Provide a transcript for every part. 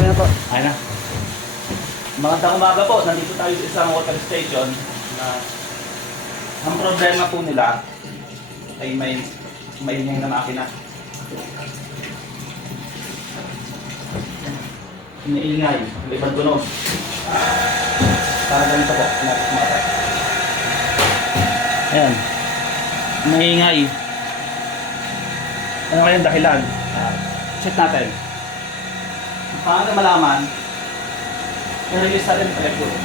Okay na po. Ayun na. Magandang umaga po. Nandito tayo sa isang water station na ang problema po nila ay may may ingay na makina. Iniingay, libang tunog. Para ganito po. Nakumata. Ayan. Maingay. Ano kayang dahilan? Ah, check natin. Paano malaman? I-release natin ang telepono.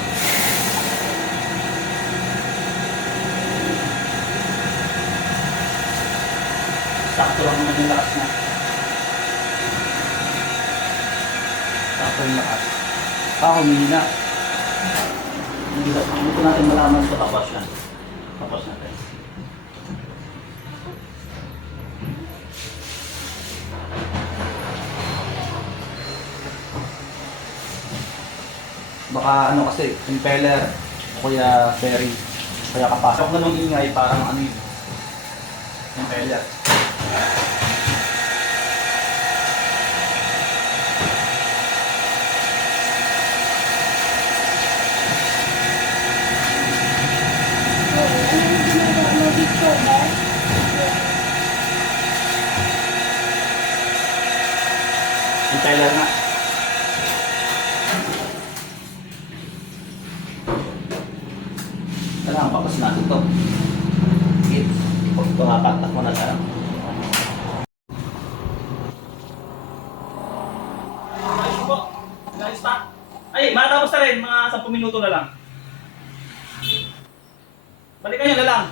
Sakto lang naman yung lakas na. Sakto yung lakas. Ah, humihina. Hindi ko natin malaman sa tapos yan. Tapos natin. Baka ano kasi, impeller o kaya ferry. Kaya kapasok na ng ingay parang ano yun. Impeller. Impeller nga. Kailangan papas natin to. Sige. Tumapatak mo na lang. Ay, matapos na rin. Mga 10 minuto na lang. Balikan nyo na lang.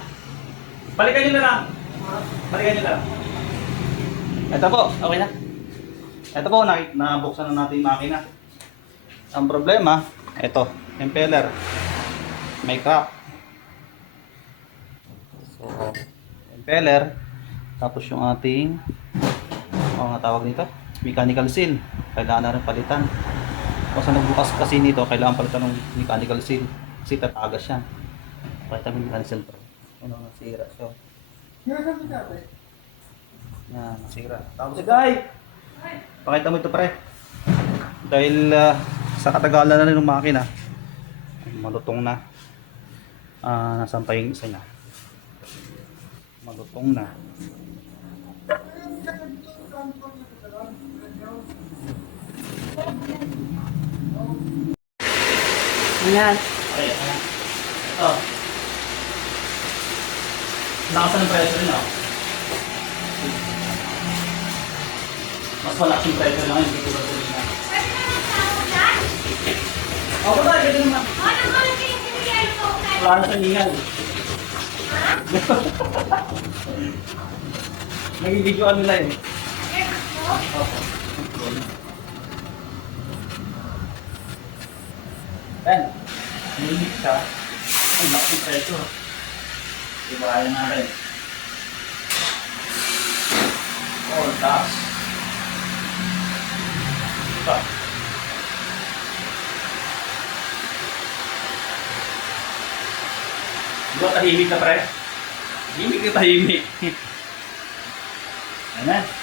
Balikan nyo na lang. Balikan nyo na lang. Ito po. Okay na. Ito po, nakik- nabuksan na natin yung makina. Ang problema, ito, impeller. May crack. So, impeller. Tapos yung ating, ano nga tawag nito? Mechanical seal. Kailangan na rin palitan. Kasi nagbukas kasi nito, kailangan palitan ng mechanical seal. Kasi tatagas yan. Pakita mo yung mechanical seal. Ano, nasira. So, yan, nasira. Tapos si Guy! Pakita mo ito pre. Dahil ah, sa katagalan na rin ng makina, malutong na. Ah, nasan pa yung isa niya? Malutong na. Ayan. Ayan. Ito. Lakas ng pressure nyo. Mas malakas yung pressure ngayon, hindi ko ba na. Oo, ba? Ganda naman. Wala na sa hingal. Nagigidyo ano lang eh. Ben, nililig siya. Ang lakas ng pressure. Diba kaya natin? Oh, taas. Ito. Di ba tahimik ka pre? Tahimik na tahimik. Ayan na.